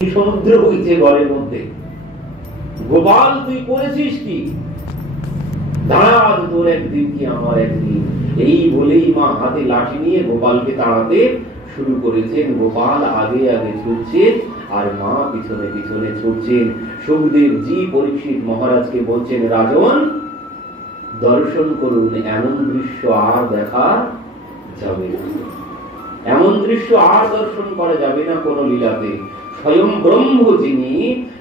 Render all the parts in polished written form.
সমুদ্র বইছে ঘরের মধ্যে। গোপাল তুই করেছিস কি? দাঁড়া, তোর একদিন কি আমার একদিন। এই বলেই মা হাতে লাঠি নিয়ে গোপালকে তাড়াতে শুরু করেছেন। গোপাল আগে আগে ছুটছে আর মা পিছনে পিছনে ছুটছেন। সুখদেব জি পরীক্ষিত মহারাজকে বলছেন, রাজন দর্শন করুন, এমন দৃশ্য আর দেখা যাবে না, এমন দৃশ্য আর দর্শন করা যাবে না কোন লীলাতে। স্বয়ং ব্রহ্ম যিনি,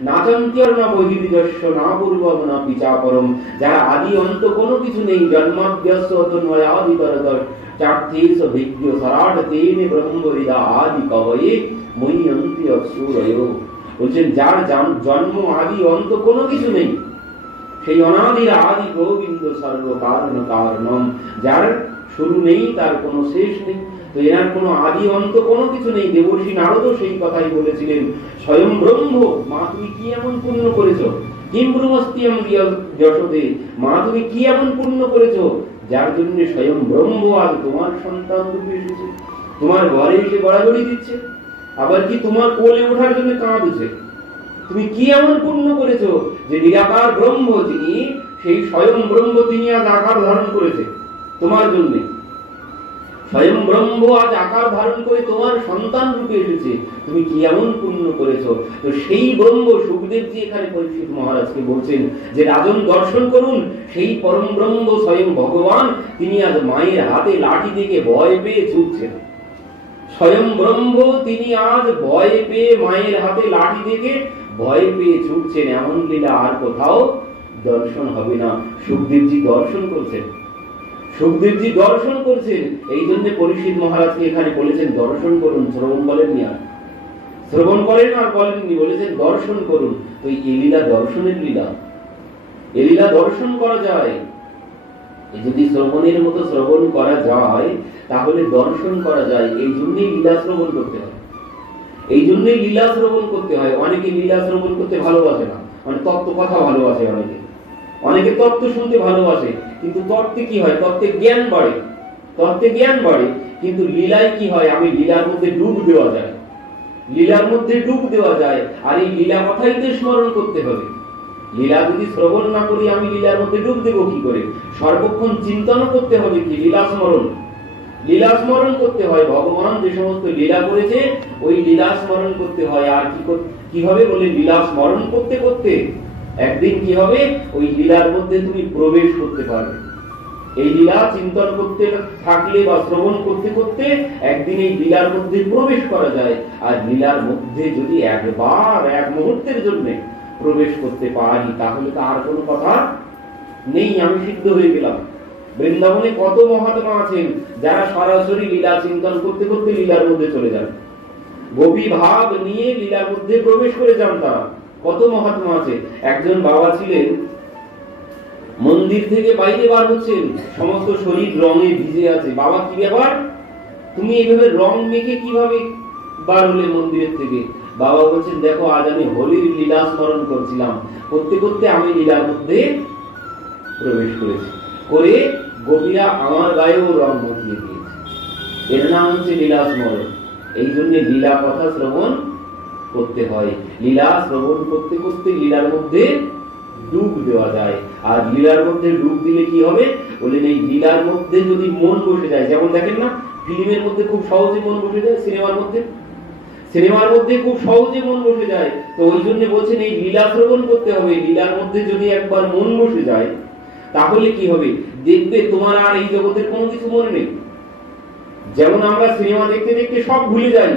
নাচন্ত্যর না বহির্যস্য না পূর্বম না পিচাপরম, যার আদি অন্ত কোনো কিছু নেই, জন্মাদ্যস্য তন্ময়াদিতরতর চার্থেষ বিজ্ঞ সরাট তেন ব্রহ্মরিদা আদি কবয়ে ময়্যন্তি অসুরয়। বলছেন যার জন্ম আদি অন্ত কোনো কিছু নেই, সেই অনাদির আদি গোবিন্দ সর্ব কারণ কারণম, যার শুরু নেই তার কোনো শেষ নেই, তো এর কোনো আদি অন্ত কোনো কিছু নেই। দেবর্ষি নারদও সেই কথাই বলেছিলেন, স্বয়ং ব্রহ্ম, মা তুমি কি এমন পুণ্য করেছো, কিম ব্রহ্মস্ত্যম যশোদে, মা তুমি কি এমন পুণ্য করেছো যার জন্য স্বয়ং ব্রহ্ম আজ তোমার সন্তান রূপে এসেছে, তোমার ঘরে এসে গড়াগড়ি দিচ্ছে, আবার কি তোমার কোলে ওঠার জন্য কাঁদছে। তুমি কি এমন পুণ্য করেছো যে নিরাকার ব্রহ্ম যিনি, সেই স্বয়ং ব্রহ্ম তিনি আজ আকার ধারণ করেছে তোমার জন্য, স্বয়ং ব্রহ্ম আজ আকার ধারণ করে তোমার সন্তান রূপে এসেছে, তুমি কি এমন পুণ্য করেছো। তো সেই ব্রহ্ম সুখদেবজি এখানে পরীক্ষিত মহারাজকে বলছেন যে রাজন দর্শন করুন, সেই পরম ব্রহ্ম স্বয়ং ভগবান তিনি আজ মায়ের হাতে লাঠি থেকে ভয় পেয়ে ছুটছেন। স্বয়ং ব্রহ্ম তিনি আজ ভয় পেয়ে মায়ের হাতে লাঠি থেকে ভয় পেয়ে ছুটছেন। এমন লীলা আর কোথাও দর্শন হবে না। সুখদেবজি দর্শন করছেন, সুখদেবজি দর্শন করছেন। এই জন্য পরীক্ষিত মহারাজকে এখানে বলেছেন দর্শন করুন, শ্রবণ বলেননি, আর শ্রবণ করেন আর বলেননি, বলেছেন দর্শন করুন। তো এই লীলা দর্শনের লীলা, এই লীলা দর্শন করা যায়। যদি শ্রবণের মতো শ্রবণ করা যায় তাহলে দর্শন করা যায়। এই জন্যই লীলা শ্রবণ করতে হয়, এই জন্যই লীলা শ্রবণ করতে হয়। অনেকে লীলা শ্রবণ করতে ভালোবাসে না, মানে তত্ত্ব কথা ভালোবাসে, অনেকে অনেকে তত্ত্ব শুনতে ভালোবাসে, কিন্তু তত্ত্বে কি হয়, তত্ত্বে জ্ঞান বাড়ে, তত্ত্বে জ্ঞান বাড়ে, কিন্তু লীলায় কি হয়, আমি লীলার মধ্যে ডুব দেওয়া যায়, লীলার মধ্যে ডুব দেওয়া যায়। আর এই লীলা কথাই তো স্মরণ করতে হবে। লীলা যদি শ্রবণ না করি আমি লীলার মধ্যে ডুব দেবো কি করে? সর্বক্ষণ চিন্তন করতে হবে কি, লীলা স্মরণ, লীলা স্মরণ করতে হয়। ভগবান যে সমস্ত লীলা করেছে ওই লীলা স্মরণ করতে হয়। আর কি হবে বলে, লীলা স্মরণ করতে করতে একদিন কি হবে, ওই লীলার মধ্যে তুমি প্রবেশ করতে পারবে। এই লীলা চিন্তন করতে থাকলে বা শ্রবণ করতে করতে একদিন এই লীলার মধ্যে প্রবেশ করা যায়। আর লীলার মধ্যে যদি একবার এক মুহূর্তের জন্য প্রবেশ করতে পারি তাহলে তো আর কোনো কথা নেই, আমি সিদ্ধ হয়ে গেলাম। বৃন্দাবনে কত মহাত্মা আছেন যারা সরাসরি লীলা চিন্তন করতে করতে লীলার মধ্যে চলে যান, গোপী ভাব নিয়ে লীলার মধ্যে প্রবেশ করে যান, তারা কত মহাত্মা আছে। একজন বাবা ছিলেন, মন্দির থেকে বাইরে বার হচ্ছেন, সমস্ত শরীর রঙে ভিজে আছে। বাবা কি ব্যাপার, তুমি এইভাবে রং মেখে কিভাবে বার হলে মন্দিরের থেকে? বাবা বলছেন, দেখো আজ আমি হোলির লীলা স্মরণ করছিলাম, করতে করতে আমি লীলার মধ্যে প্রবেশ করেছি, করে গোপীরা আমার গায়েও রং মাখিয়ে দিয়েছে। এর নাম হচ্ছে লীলা স্মরণ। এই জন্য লীলা কথা শ্রবণ করতে হয়। লীলা শ্রবণ করতে করতে লীলার মধ্যে ডুব দেওয়া যায়। আর লীলার মধ্যে ডুব দিলে কি হবে বলেন, এই লীলার মধ্যে যদি মন বসে যায়, যেমন দেখেন না ফিল্মের মধ্যে খুব সহজে মন বসে যায়, সিনেমার মধ্যে খুব সহজে মন বসে যায়। তো ওই জন্য বলছেন এই লীলা শ্রবণ করতে হবে। লীলার মধ্যে যদি একবার মন বসে যায় তাহলে কি হবে, দেখবে তোমার আর এই জগতের কোনো কিছু মনে নেই। যেমন আমরা সিনেমা দেখতে দেখতে সব ভুলে যাই,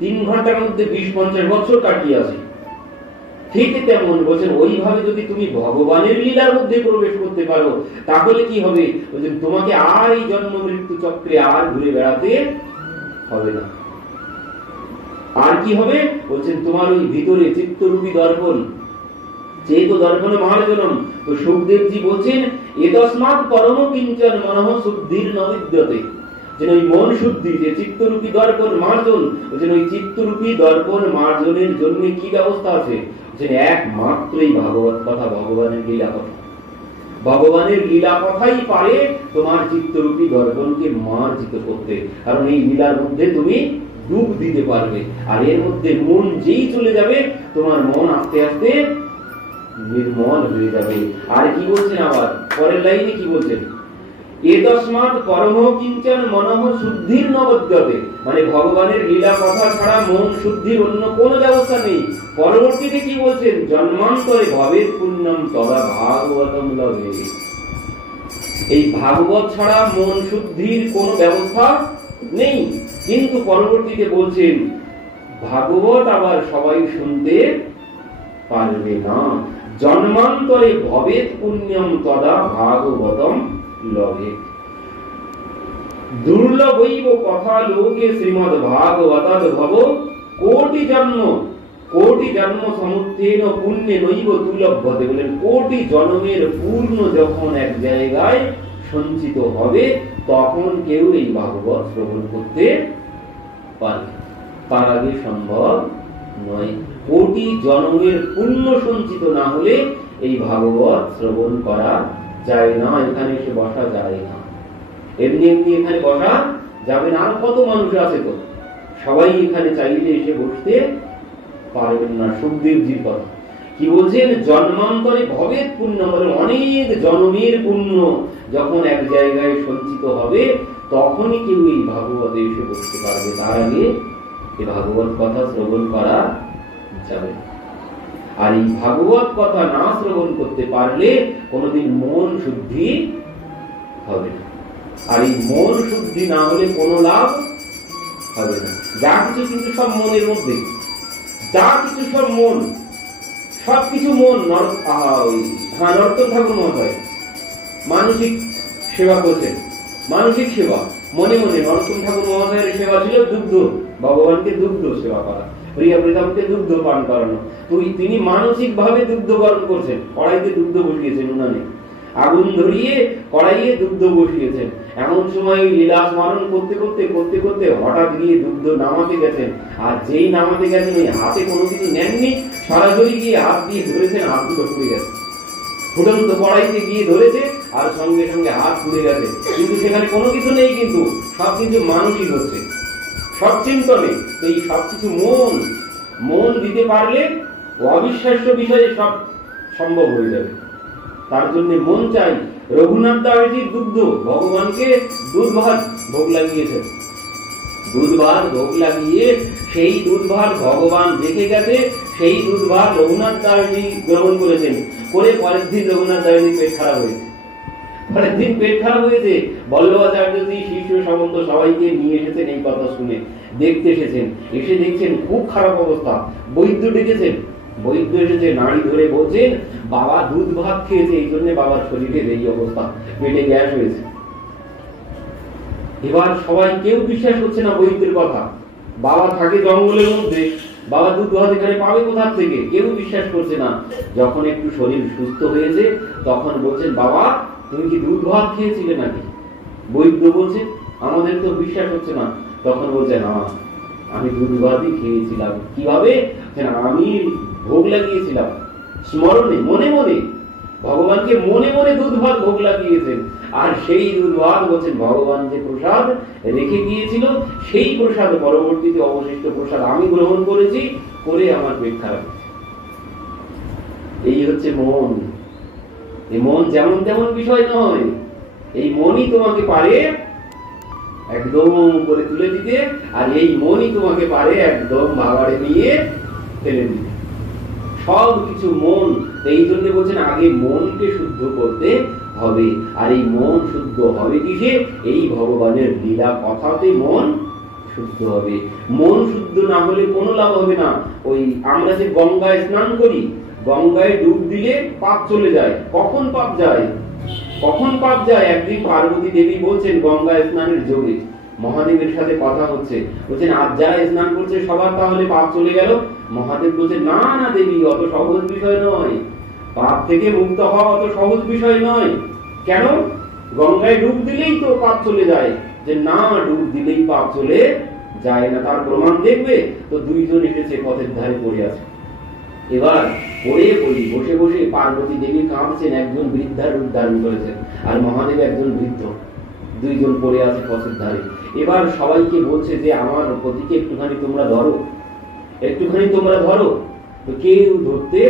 3 ঘন্টার মধ্যে 20-50 বছর কাটিয়ে আসি, ঠিক তেমন বলছেন ওইভাবে যদি তুমি ভগবানের লীলার মধ্যে প্রবেশ করতে পারো তাহলে কি হবে, বলছেন তোমাকে আর এই জন্ম মৃত্যু চক্রে আর ঘুরে বেড়াতে হবে না। আর কি হবে বলছেন, তোমার ওই ভিতরে চিত্তরূপী দর্পণ, চেত দর্পণে মহাজনম। তো সুখদেবজি বলছেন, এতস্মাৎ পরম কিঞ্চন মনঃ শুদ্ধির ন বিদ্যতে, যেন ওই মন শুদ্ধি, যে চিত্তরূপী দর্পণ মার্জন, যেন ওই চিত্তরূপী দর্পণ মার্জনের জন্য কি ব্যবস্থা আছে, যে একমাত্রই ভাগবত কথা, ভগবানের লীলা কথা। ভগবানের লীলা কথাই পারে তোমার চিত্তরূপী দর্পণকে মার্জিত করতে, কারণ এই লীলার মধ্যে তুমি ডুব দিতে পারবে। আর এর মধ্যে মন যেই চলে যাবে, তোমার মন আস্তে আস্তে নির্মল হয়ে যাবে। আর কি বলছেন আবার পরের লাইনে কি বলছেন, এতস্মাৎ কর্ম কিঞ্চন মনঃ শুদ্ধির নবদ্যতে, মানে ভগবানের লীলা কথা ছাড়া মন শুদ্ধির অন্য কোন ব্যবস্থা নেই। পরবর্তীতে কি বলছেন, জন্মান্তরে ভবেৎ পুণ্যম তদা ভাগবতম লভে। এই ভাগবত ছাড়া মন শুদ্ধির কোন ব্যবস্থা নেই। কিন্তু পরবর্তীতে বলছেন ভাগবত আবার সবাই শুনতে পারবে না। জন্মান্তরে ভবেৎ পুণ্যম তদা ভাগবতম লভে। দুর্লভৈব কথা লোকে শ্রীমদ ভাগবতাদ ভব কোটি জন্ম সমুত্থেন পুণ্যে নৈব তুলভ্যতে। বলেন কোটি জন্মের পূর্ণ যখন এক জায়গায় সঞ্চিত হবে, তখন কেউ এই ভাগবত শ্রবণ করতে পারবে, তার আগে সম্ভব নয়। কোটি জন্মের পুণ্য সঞ্চিত না হলে এই ভাগবত শ্রবণ করা যায় না, এখানে এসে বসা যায় না। এমনি এমনি এখানে বসা যাবে না। আর কত মানুষ আছে, তো সবাই এখানে চাইলে এসে বসতে পারবেন না। সুখদেবজির কথা কি বলছেন, জন্মান্তরে ভবেৎ পুণ্য, অনেক জন্মের পুণ্য যখন এক জায়গায় সঞ্চিত হবে, তখনই কেউ এই ভাগবতে এসে বসতে পারবে, তার আগে এই ভাগবত কথা শ্রবণ করা যাবে। আর এই ভাগবত কথা না শ্রবণ করতে পারলে কোনোদিন মন শুদ্ধি হবে না। আর এই মন শুদ্ধি না হলে কোনো লাভ হবে না। যা কিছু কিন্তু সব মনের মধ্যে, যা কিছু সব মন, সবকিছু মন। নরোত্তম ঠাকুর মহাশয় মানসিক সেবা করছেন, মানসিক সেবা মনে মনে। নরোত্তম ঠাকুর মহাশয়ের সেবা ছিল দুগ্ধ, ভগবানকে দুগ্ধ সেবা করা, প্রিয়া প্রীতমকে দুগ্ধ পান করানো। তিনি মানসিক ভাবে দুগ্ধ গরম করছেন, কড়াইতে দুগ্ধ বসিয়েছেন, উনানে আগুন ধরিয়ে কড়াইয়ে দুগ্ধ বসিয়েছেন। এমন সময় লীলা স্মরণ করতে করতে করতে করতে হঠাৎ গিয়ে দুগ্ধ নামাতে গেছেন। আর যেই নামাতে গেছেন, ওই হাতে কোনো কিছু নেননি, সরাসরি গিয়ে হাত দিয়ে ধরেছেন, হাত দুটো পুড়ে গেছে। ফুটন্ত কড়াইতে গিয়ে ধরেছে আর সঙ্গে সঙ্গে হাত পুড়ে গেছে। কিন্তু সেখানে কোনো কিছু নেই, কিন্তু সবকিছু মানসিক হচ্ছে, সব চিন্তনে। তো এই সবকিছু মন দিতে পারলে অবিশ্বাস্য বিষয়ে সব সম্ভব হয়ে যাবে। তার জন্য মন চাই। রঘুনাথ দাসজির দুগ্ধ, ভগবানকে দুধ ভাত ভোগ লাগিয়েছেন, দুধ ভাত ভোগ লাগিয়ে সেই দুধ ভাত ভগবান দেখে গেছে, সেই দুধ ভাত রঘুনাথ দাসজি গ্রহণ করেছেন। করে পরের দিন রঘুনাথ দাসজির পেট খারাপ হয়েছে, পরের দিন পেট খারাপ হয়েছে। বল্লভাচার্যজি শিষ্য সম্বন্ধ সবাইকে নিয়ে এসেছেন, এই কথা শুনে দেখতে এসেছেন। এসে দেখছেন খুব খারাপ অবস্থা। বৈদ্য ডেকেছেন, বৈদ্য এসেছে, নাড়ি ধরে বলছেন বাবা দুধ ভাত খেয়েছে, এই জন্য বাবার শরীরের এই অবস্থা, পেটে গ্যাস হয়েছে। এবার সবাই কেউ বিশ্বাস করছে না বৈদ্যের কথা। বাবা থাকে জঙ্গলের মধ্যে, বাবা দুধ ভাত এখানে পাবে কোথা থেকে, কেউ বিশ্বাস করছে না। যখন একটু শরীর সুস্থ হয়েছে, তখন বলছেন বাবা তুমি কি দুধ ভাত খেয়েছিলে নাকি? বৈদ্য বলছে আমাদের তো বিশ্বাস হচ্ছে না। তখন বলছে হ্যাঁ আমি দুধ ভাতই খেয়েছিলাম। কিভাবে? আমি ভোগ লাগিয়েছিলাম স্মরণে, মনে মনে, ভগবানকে মনে মনে দুধ ভাত ভোগ লাগিয়েছেন। আর সেই দুধ ভাত বলছেন ভগবান যে প্রসাদ রেখে গিয়েছিল, সেই প্রসাদ পরবর্তীতে অবশিষ্ট প্রসাদ আমি গ্রহণ করেছি, করে আমার পেট খারাপ। এই হচ্ছে মন। এই মন যেমন তেমন বিষয় নয়। এই মনই তোমাকে পারে একদম উপরে তুলে দিতে, আর এই মনই তোমাকে পারে একদম ভাগাড়ে নিয়ে ফেলে দিতে। সব কিছু মন। এই জন্য বলছেন আগে মনকে শুদ্ধ করতে হবে। আর এই মন শুদ্ধ হবে কিসে? এই ভগবানের লীলা কথাতে মন শুদ্ধ হবে। মন শুদ্ধ না হলে কোনো লাভ হবে না। ওই আমরা যে গঙ্গায় স্নান করি, গঙ্গায় ডুব দিলে পাপ চলে যায়। কখন পাপ যায়? কখন পাপ যায়? একদিন পার্বতী দেবী বলছেন গঙ্গায় স্নানের যোগে, মহাদেবের সাথে কথা হচ্ছে, বলছেন আজ যারা স্নান করছে সবার তাহলে পাপ চলে গেল। মহাদেব বলছেন না না দেবী, অত সহজ বিষয় নয়, পাপ থেকে মুক্ত হওয়া অত সহজ বিষয় নয়। কেন? গঙ্গায় ডুব দিলেই তো পাপ চলে যায়। যে না, ডুব দিলেই পাপ চলে যায় না, তার প্রমাণ দেখবে। তো দুইজন এসেছে, পথের ধারে পড়ে আছে। এবার পড়ে পড়ি বসে বসে পার্বতী দেবী কাঁদছেন, একজন বৃদ্ধার রূপ ধারণ করেছেন, আর মহাদেব একজন বৃদ্ধ, দুইজন পড়ে আছে পথের ধারে। এবার সবাইকে বলছে যে আমার পতিকে একটুখানি তোমরা ধরো, একটুখানি তোমরা ধরো। তো কেউ ধরতে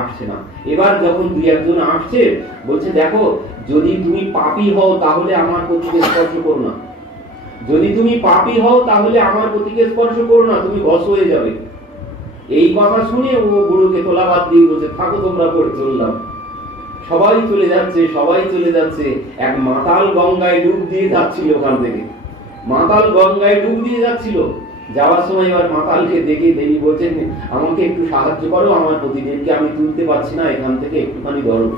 আসছে না। এবার যখন দুই একজন আসছে, বলছে দেখো যদি তুমি পাপী হও তাহলে আমার পতিকে স্পর্শ করো না, যদি তুমি পাপী হও তাহলে আমার পতিকে স্পর্শ করো না, তুমি ভস্ম হয়ে যাবে। এই কথা শুনে ও বুড়োকে তোলাবাদ দিয়ে বলছে থাকো তোমরা করে চললাম। সবাই চলে যাচ্ছে, সবাই চলে যাচ্ছে। এক মাতাল গঙ্গায় ডুব দিয়ে যাচ্ছিল, ওখান থেকে মাতাল গঙ্গায় ডুব দিয়ে যাচ্ছিল। যাওয়ার সময় এবার মাতালকে দেখে দেবী বলছেন আমাকে একটু সাহায্য করো, আমার পতিদেবকে আমি তুলতে পারছি না, এখান থেকে একটুখানি ধরো।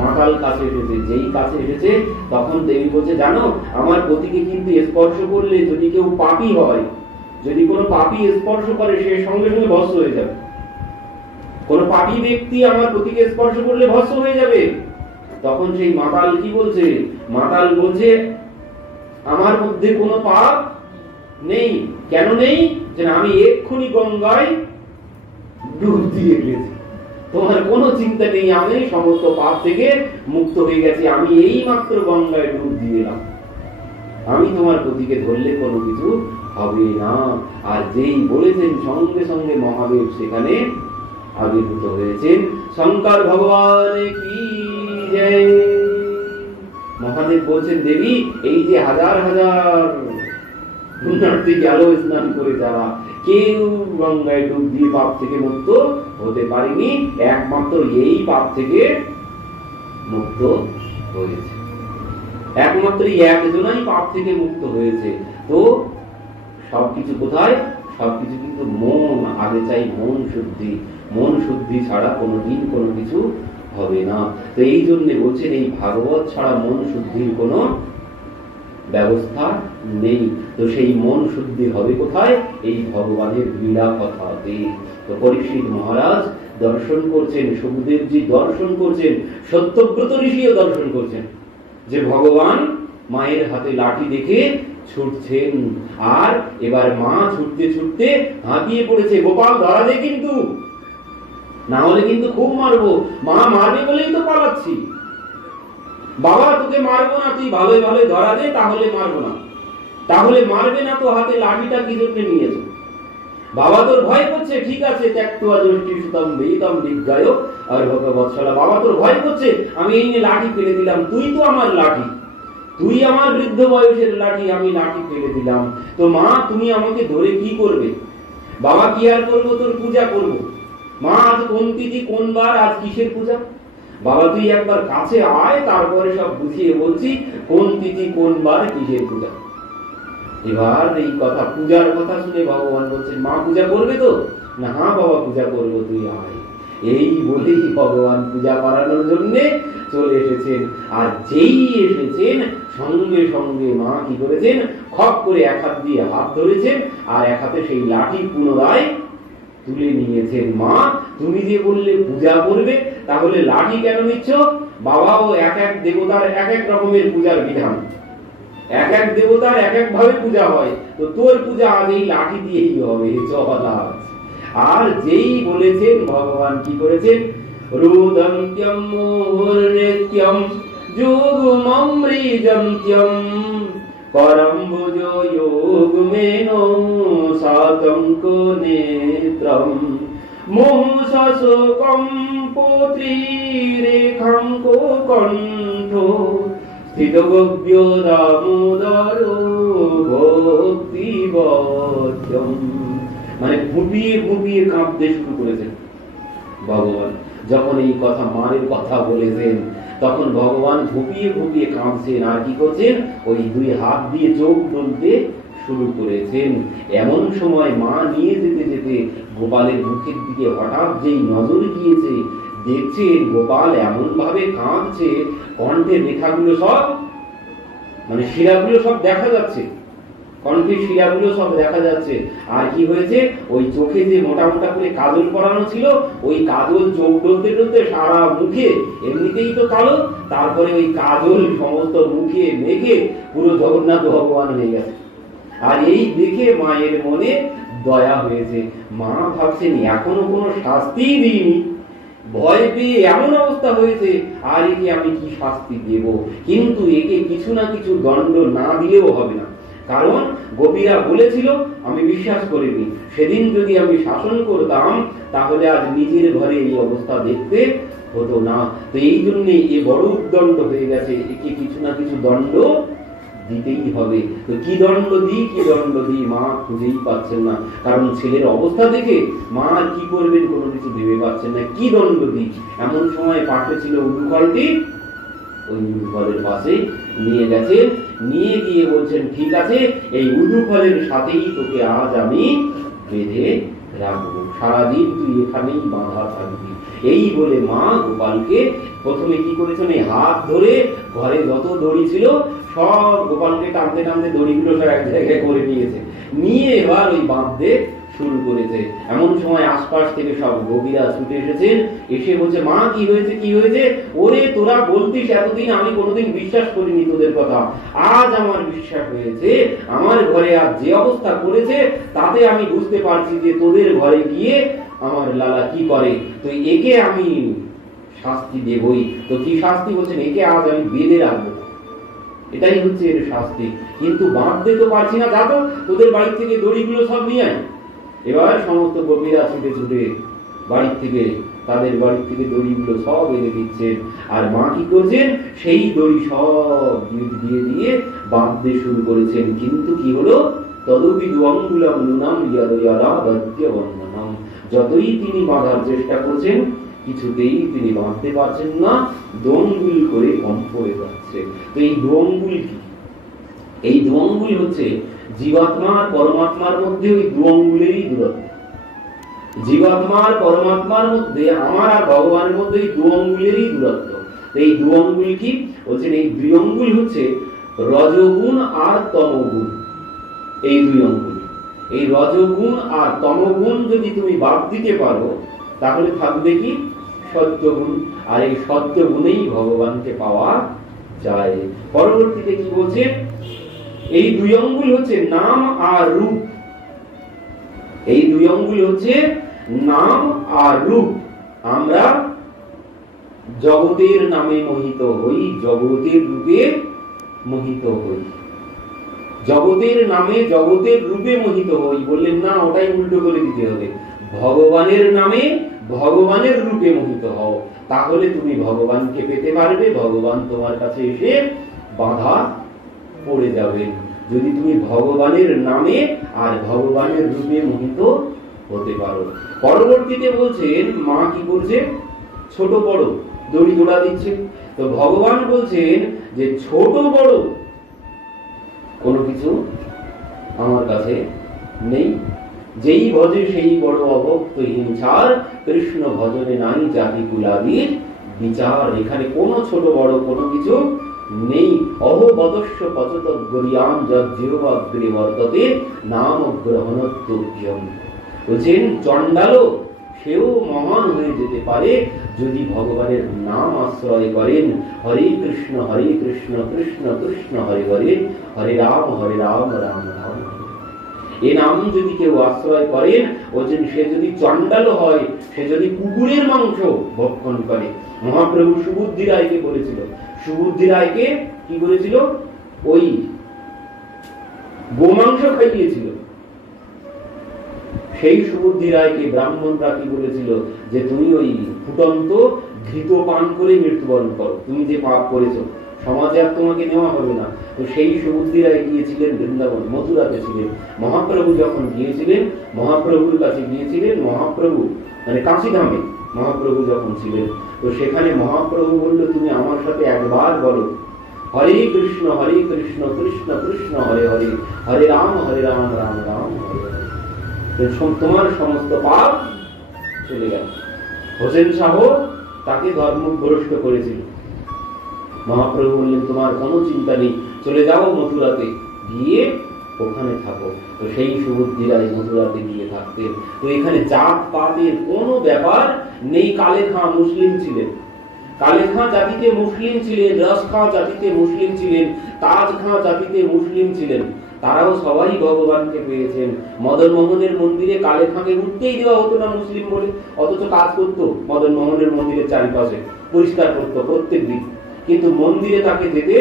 মাতাল কাছে এসেছে, যেই কাছে এসেছে তখন দেবী বলছে জানো আমার পতিকে কিন্তু স্পর্শ করলে যদি কেউ পাপী হয়, যদি কোনো পাপী স্পর্শ করে সে সঙ্গে সঙ্গে ভস্ম হয়ে যাবে। কোন পাপী ব্যক্তি আমার পতিকে স্পর্শ করলে ভস্ম হয়ে যাবে। তখন সেই মাতাল কি বলছে? মাতাল বলছে আমার মধ্যে কোনো পাপ নেই। কেন নেই? যে আমি এক্ষুনি গঙ্গায় ডুব দিয়ে গেছি, তোমার কোনো চিন্তা নেই, আমি সমস্ত পাপ থেকে মুক্ত হয়ে গেছি, আমি এই মাত্র গঙ্গায় ডুব দিয়ে এলাম, আমি তোমার পতিকে ধরলে কোনো কিছু হবে না। আর যেই বলেছেন সঙ্গে সঙ্গে মহাদেব সেখানে আবির্ভূত হয়েছেন। শঙ্কর ভগবান কি জয়। মহাদেব বলছেন দেবী এই যে হাজার হাজার পুণ্যার্থী গেল স্নান করে যাওয়া, কেউ গঙ্গায় ডুব দিয়ে পাপ থেকে মুক্ত হতে পারেনি, একমাত্র এই পাপ থেকে মুক্ত হয়েছে, একমাত্র একজনই পাপ থেকে মুক্ত হয়েছে। তো সবকিছু কোথায়? সবকিছু কিন্তু মন, আগে চাই মন শুদ্ধি, মন শুদ্ধি ছাড়া কোনোদিন কোনো কিছু হবে না। তো এই জন্য বলছেন এই ভাগবত ছাড়া মন শুদ্ধির কোনো ব্যবস্থা নেই। তো সেই মন শুদ্ধি হবে কোথায়? এই ভগবানের লীলা কথাতে। তো পরীক্ষিত মহারাজ দর্শন করছেন, সুখদেবজি দর্শন করছেন, সত্যব্রত ঋষিও দর্শন করছেন যে ভগবান মায়ের হাতে লাঠি দেখে ছুটছেন। আর এবার মা ছুটতে ছুটতে হাঁপিয়ে পড়েছে, গোপাল ধরা দে কিন্তু, না হলে কিন্তু খুব মারবো। মা মারবে বলেই তো পালাচ্ছি, বাবা তোকে মারবো না, তুই ভালোই ভালোই ধরা দে, তাহলে মারবো না। তাহলে মারবে না তো হাতে লাঠিটা কি জন্য নিয়েছো? বাবা তোর ভয় করছে, ঠিক আছে ত্যাক্তয়া যষ্টি সুতম বেতম বিজ্ঞায় আর ভগবৎসলা, বাবা তোর ভয় করছে, আমি এই নিয়ে লাঠি ফেলে দিলাম, তুই তো আমার লাঠি, তুই আমার বৃদ্ধ বয়সের লাঠি, আমি লাঠি ফেলে দিলাম। তো মা তুমি আমাকে ধরে কি করবে? বাবা কি আর করবো, তোর পূজা করবো। মা আজ কোন তিথি, কোন বার, আজ কিসের পূজা? বাবা তুই একবার কাছে আয়, তারপরে সব বুঝিয়ে বলছি কোন তিথি, কোন বার, কিসের পূজা। এবার এই কথা, পূজার কথা শুনে ভগবান বলছেন মা পূজা করবে তো? না হ্যাঁ বাবা পূজা করবো, তুই আয়। এই বলেই ভগবান পূজা করানোর জন্য চলে এসেছেন। আর যেই এসেছেন সঙ্গে সঙ্গে মা কি করেছেন, খপ করে এক হাত দিয়ে হাত ধরেছেন আর এক হাতে সেই লাঠি পুনরায় তুলে নিয়েছেন। মা তুমি যে বললে পূজা করবে, তাহলে লাঠি কেন নিচ্ছ? বাবা ও এক এক দেবতার এক এক রকমের পূজার বিধান, এক এক দেবতার এক এক ভাবে পূজা হয়, তো তোর পূজা আজ এই লাঠি দিয়েই হবে, চল আজ। আর যেই বলেছেন ভগবান কি করেছেন, রুদন্ত্যম মুহুর্নিত্যম যুগমমৃজন্ত্যম করম্বুজ যোগমেনো সাতঙ্ক নেত্রম মোহশোকম পুত্রী রেখাঙ্ক কণ্ঠ স্থিতগোপ্য দামোদর ভক্তিবত্যম। মানে ফুপিয়ে ফুপিয়ে কাঁপতে শুরু করেছেন ভগবান। যখন এই কথা মায়ের কথা বলেছেন তখন ভগবান ফুপিয়ে ফুপিয়ে কাঁপছেন। আর কি করছেন, ওই দুই হাত দিয়ে চোখ বলতে শুরু করেছেন। এমন সময় মা নিয়ে যেতে যেতে গোপালের মুখের দিকে হঠাৎ যেই নজর গিয়েছে, দেখছেন গোপাল এমন ভাবে কাঁদছে, কণ্ঠের রেখাগুলো সব, মানে শিরাগুলো সব দেখা যাচ্ছে, কণ্ঠের শিরাগুলো সব দেখা যাচ্ছে। আর কি হয়েছে, ওই চোখে যে মোটা মোটা করে কাজল পরানো ছিল, ওই কাজল চোখ ডলতে ডলতে সারা মুখে, এমনিতেই তো কালো, তারপরে ওই কাজল সমস্ত মুখে মেখে পুরো জগন্নাথ ভগবান হয়ে গেছে। আর এই দেখে মায়ের মনে দয়া হয়েছে। মা ভাবছেন এখনো কোনো শাস্তি দিইনি, ভয় পেয়ে এমন অবস্থা হয়েছে, আর একে আমি কি শাস্তি দেব? কিন্তু একে কিছু না কিছু দণ্ড না দিলেও হবে না, কারণ গোপীরা বলেছিল, আমি বিশ্বাস করিনি। সেদিন যদি আমি শাসন করতাম তাহলে আজ নিজের ঘরে এই অবস্থা দেখতে হতো না। তো এই জন্য এ বড় উদ্দণ্ড হয়ে গেছে, একে কিছু না কিছু দণ্ড দিতেই হবে। তো কি দণ্ড দিই, কি দণ্ড দিই, মা খুঁজেই পাচ্ছেন না। কারণ ছেলের অবস্থা দেখে মা আর কি করবেন কোনো কিছু ভেবে পাচ্ছেন না, কি দণ্ড দিই। এমন সময় পাশে ছিল উদুফলটি, ওই উদুফলের পাশে নিয়ে গেছেন, নিয়ে গিয়ে বলছেন, ঠিক আছে, এই উদুফলের সাথেই তোকে আজ আমি বেঁধে রাখবো, সারাদিন তুই এখানেই বাঁধা থাকবি। এই বলে মা গোপালকে প্রথমে কি করেছেন, এই হাত ধরে ঘরে যত দড়ি ছিল সব গোপালকে টানতে টানতে দড়িগুলো সব এক জায়গায় করে নিয়েছে, নিয়ে এবার ওই বাঁধতে শুরু করেছে। এমন সময় আশপাশ থেকে সব গোপীরা ছুটে এসেছেন, এসে বলছে, মা কি হয়েছে, কি হয়েছে? ওরে তোরা বলতিস এতদিন, আমি কোনোদিন বিশ্বাস করিনি তোদের কথা, আজ আমার বিশ্বাস হয়েছে। আমার ঘরে আজ যে অবস্থা করেছে তাতে আমি বুঝতে পারছি যে তোদের ঘরে গিয়ে আমার লালা কি করে। তো একে আমি শাস্তি দেবই। তো কি শাস্তি বলছেন, একে আজ আমি বেঁধে রাখবো, এটাই হচ্ছে এর শাস্তি। কিন্তু বাঁধতে তো পারছি না, যা তো তোদের বাড়ি থেকে দড়িগুলো সব নিয়ে আয়। এবার সমস্ত গোপীরা ছুটে ছুটে বাড়ির থেকে, তাদের বাড়ির থেকে দড়িগুলো সব এনে দিচ্ছেন। আর মা কি করছেন, সেই দড়ি সব দিয়ে দিয়ে বাঁধতে শুরু করেছেন। কিন্তু কি হলো, তদবিদুয়াঙ্গুলাম নুনাম ইয়াদয়ালা দত্যবন্ধনম, যতই তিনি বাঁধার চেষ্টা করছেন কিছুতেই তিনি বাঁধতে পারছেন না, দোয়াঙ্গুল করে কম্প হয়ে যাচ্ছে। তো এই দোয়াঙ্গুল কি? এই দোয়াঙ্গুল হচ্ছে জীবাত্মা আর পরমাত্মার মধ্যে ওই দোয়াঙ্গুলেরই দূরত্ব। জীবাত্মা আর পরমাত্মার মধ্যে, আমার আর ভগবানের মধ্যে এই দোয়াঙ্গুলেরই দূরত্ব। এই দোয়াঙ্গুল কি বলছেন, এই দুই আঙ্গুল হচ্ছে রজগুণ আর তমগুণ। এই দুই আঙ্গুল, এই রজগুণ আর তমগুণ যদি তুমি বাদ দিতে পারো তাহলে থাকবে কি, সত্যগুণ। আর এই সত্যগুণেই ভগবানকে পাওয়া যায়। পরবর্তীতে কি বলছে, এই দুই আঙ্গুল হচ্ছে নাম আর রূপ। এই দুই আঙ্গুল হচ্ছে নাম আর রূপ। আমরা জগতের নামে মোহিত হই, জগতের রূপে মোহিত হই। জগতের নামে জগতের রূপে মোহিত হই বললেন না, ওটাই উল্টো করে দিতে হবে। ভগবানের নামে ভগবানের রূপে মোহিত হও, তাহলে তুমি ভগবানকে পেতে পারবে, ভগবান তোমার কাছে এসে বাধা পড়ে যাবে। যদি তুমি ভগবানের নামে আর ভগবানের রূপে মোহিত হতে পারো। পরবর্তীতে বলছেন, মা কি করছে, ছোট বড় দড়ি জোড়া দিচ্ছে। তো ভগবান বলছেন যে ছোট বড় কোনো কিছু আমার কাছে নেই, যেই ভজে সেই বড় অভক্ত হিংসার, কৃষ্ণ ভজনে নাই জাতি কুলাদির বিচার। এখানে কোনো ছোট বড় কোনো কিছু নেই। অহবদস্য পচতদ্গরিয়াম যজ্জিহ্বাগ্রে বর্ততে নাম গ্রহণোদ্যোগ্যম। বলছেন চণ্ডালও সেও মহান হয়ে যেতে পারে যদি ভগবানের নাম আশ্রয় করেন। হরে কৃষ্ণ কৃষ্ণ কৃষ্ণ হরে হরে, হরে রাম রাম রাম হরে। এ নাম যদি কেউ আশ্রয় করেন, বলছেন সে যদি চণ্ডাল হয়, সে যদি কুকুরের মাংস ভক্ষণ করে। মহাপ্রভু সুবুদ্ধি রায়কে বলেছিল, সুবুদ্ধি রায়কে কি করেছিল, ওই গোমাংস খাইয়েছিল। সেই সুবুদ্ধি রায়কে ব্রাহ্মণরা কি বলেছিল, যে তুমি ওই ফুটন্ত ঘৃত পান করে মৃত্যুবরণ করো, তুমি যে পাপ করেছো সমাজে আর তোমাকে নেওয়া হবে না। তো সেই সুবুদ্ধি রায় গিয়েছিলেন বৃন্দাবন, মথুরাতে ছিলেন। মহাপ্রভু যখন গিয়েছিলেন, মহাপ্রভুর কাছে গিয়েছিলেন, মহাপ্রভু মানে কাশীধামে মহাপ্রভু যখন ছিলেন, তো সেখানে মহাপ্রভু বলল, তুমি আমার সাথে একবার বলো, হরে কৃষ্ণ কৃষ্ণ কৃষ্ণ হরে হরে, হরে রাম রাম রাম হরে হরে। তোমার সমস্ত পাপ চলে গেল। হোসেন শাহ তাকে ধর্মভ্রষ্ট করেছিল। মহাপ্রভু বললেন, তোমার কোনো চিন্তা নেই, চলে যাও মথুরাতে, গিয়ে ওখানে থাকো। তো সেই সুবুদ্ধি রায় মথুরাতে গিয়ে থাকতেন। তো এখানে জাত পাতের কোনো ব্যাপার নেই। কালে খাঁ মুসলিম ছিলেন, কালে খাঁ জাতিতে মুসলিম ছিলেন, রস খাঁ জাতিতে মুসলিম ছিলেন, তাজ খাঁ জাতিতে মুসলিম ছিলেন, তারাও সবাই ভগবানকে পেয়েছেন। মদন মোহনের মন্দিরে কালে খাঁকে উঠতেই দেওয়া হতো না মুসলিম বলে, অথচ কাজ করতো মদন মোহনের মন্দিরের চারিপাশে, পরিষ্কার করতো প্রত্যেক দিন, কিন্তু মন্দিরে তাকে যেতে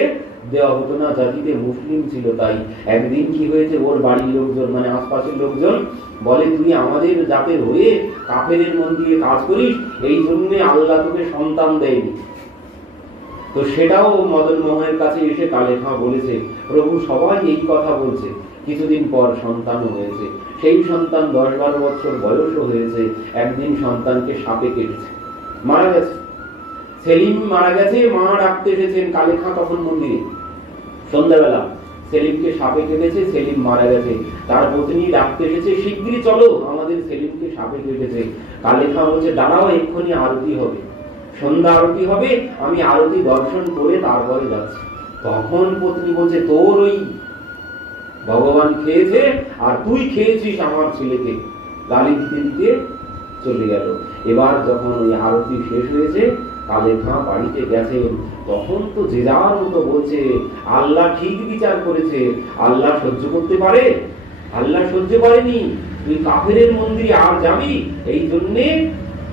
দেওয়া হতো না, জাতিতে মুসলিম ছিল তাই। একদিন কি হয়েছে, ওর বাড়ির লোকজন মানে আশপাশের লোকজন বলে তুই আমাদের জাতের হয়ে কাফেরের মন্দিরে কাজ করিস, এই জন্য আল্লাহ তোকে সন্তান দেয়নি। তো সেটাও মদন মোহনের কাছে এসে কালে খাঁ বলেছে, প্রভু সবাই এই কথা বলছে। কিছুদিন পর সন্তানও হয়েছে, সেই সন্তান 10-12 বছর বয়সও হয়েছে। একদিন সন্তানকে সাপে কেটেছে, মারা গেছে। সেলিম মারা গেছে, মা ডাকতে এসেছেন কালে খাঁ তখন মন্দিরে সন্ধ্যাবেলা। সেলিমকে সাপে কেটেছে, সেলিম মারা গেছে। তার পত্নী ডাকতে এসেছে, শিগগিরই চলো, আমাদের সেলিমকে সাপে কেটেছে। কালে খাঁ বলছে দাঁড়াও, এক্ষুনি আরতি হবে, সন্ধ্যা আরতি হবে, আমি আরতি দর্শন করে তারপরে যাচ্ছি। তখন পত্নী বলছে তোর ওই ভগবান খেয়েছে আর তুই খেয়েছিস আমার ছেলেকে, গালি দিতে দিতে চলে গেল। এবার যখন ওই আরতি শেষ হয়েছে, কালে খাঁ বাড়িতে গেছেন, তখন তো যে যার মতো বলছে আল্লাহ ঠিক বিচার করেছে। আল্লাহ সহ্য করতে পারে? আল্লাহ সহ্য করেনি, তুই কাফেরের মন্দিরে আর যাবি, এই জন্যে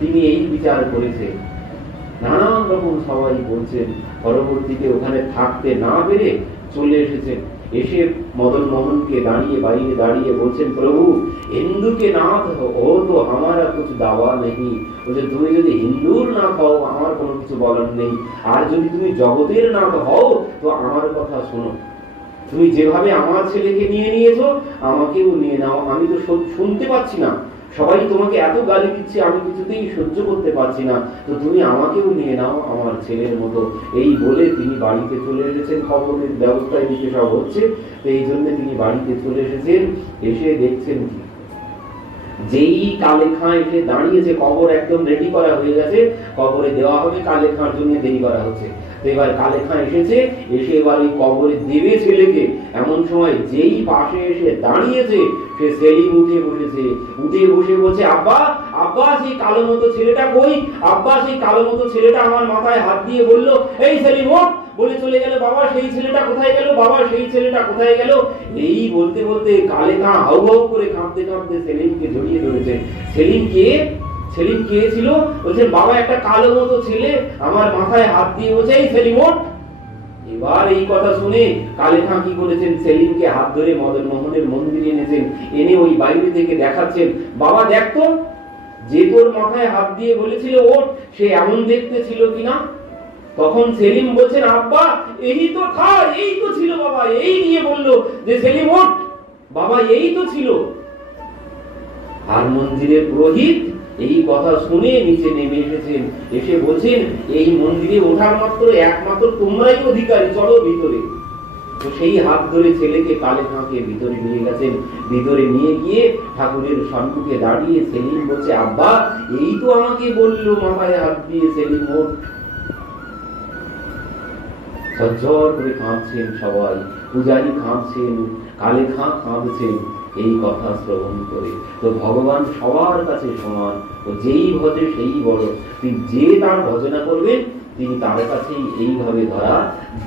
তিনি এই বিচার করেছে। নানান রকম সবাই বলছেন। পরবর্তীতে ওখানে থাকতে না পেরে চলে এসেছেন। এসে মদন মোহনকে দাঁড়িয়ে বাইরে দাঁড়িয়ে বলছেন, প্রভু হিন্দুকে নাথ ও তো আমারা কিছু দাওয়া নেই। বলছে তুমি যদি হিন্দুর নাথ হও আমার কোনো কিছু বলার নেই, আর যদি তুমি জগতের নাথ হও তো আমার কথা শোনো। তুমি যেভাবে আমার ছেলেকে নিয়ে নিয়েছো আমাকেও নিয়ে নাও, আমি তো শুনতে পাচ্ছি না, সবাই তোমাকে এত গালি দিচ্ছে, আমি কিছুতেই সহ্য করতে পারছি না, তো তুমি আমাকেও নিয়ে নাও আমার ছেলের মতো। এই বলে তিনি বাড়িতে চলে এসেছেন। খবরের ব্যবস্থায় দিকে সব হচ্ছে, তো এই জন্য তিনি বাড়িতে চলে এসেছেন। এসে দেখছেন কি, যেই কালে খাঁ এসে দাঁড়িয়েছে, কবর একদম রেডি করা হয়ে গেছে, কবরে দেওয়া হবে, কালে খাঁর জন্য দেরি করা হচ্ছে। তো এবার কালে খাঁ এসেছে, এসে এবার ওই কবরে দেবে ছেলেকে। এমন সময় যেই পাশে এসে দাঁড়িয়েছে, সে সেলিম উঠে বসেছে। উঠে বসে বলছে, আব্বা আব্বা সেই কালো মতো ছেলেটা কই? আব্বা সেই কালো মতো ছেলেটা আমার মাথায় হাত দিয়ে বললো এই সেলিম ওঠ, বলে চলে গেল। বাবা সেই ছেলেটা কোথায় গেল? বাবা সেই ছেলেটা কোথায় গেল? এই বলতে বলতে কালে খাঁ হাউ হাউ করে কাঁদতে কাঁদতে সেলিমকে জড়িয়ে ধরেছে। সেলিম কে ছিল? বলছে বাবা একটা কালো মতো ছেলে আমার মাথায় হাত দিয়ে বলছে এই সেলিম ওঠ। এবার এই কথা শুনে কালে খাঁ কি করেছেন, সেলিমকে হাত ধরে মদন মোহনের মন্দিরে এনেছেন। এনে ওই বাইরে থেকে দেখাচ্ছেন, বাবা দেখতো যে তোর মাথায় হাত দিয়ে বলেছিল ওঠ, সে এমন দেখতে ছিল কিনা। তখন সেলিম বলছেন, আব্বা এই তো থা, এই তো ছিল বাবা, এই নিয়ে বললো যে সেলিম ওঠ, বাবা এই তো ছিল। আর মন্দিরের পুরোহিত এই কথা শুনে নিচে নেমে এসেছেন। এসে বলছেন এই মন্দিরে ওঠার মাত্র একমাত্র তোমরাই অধিকারী, চলো ভিতরে। তো সেই হাত ধরে ছেলেকে কালে খাঁকে ভিতরে নিয়ে গেছেন। ভিতরে নিয়ে গিয়ে ঠাকুরের সম্মুখে দাঁড়িয়ে সেলিম বলছে, আব্বা এই তো আমাকে বললো মাথায় হাত দিয়ে সেলিম ওঠ। ঝরঝর করে কাঁদছেন সবাই, পূজারী কাঁদছেন, কালে খাঁ কাঁদছেন এই কথা শ্রবণ করে। তো ভগবান সবার কাছে সমান, ও যেই ভজে সেই বড়। যে তার ভজনা করবেন তিনি তার কাছেই এইভাবে ধরা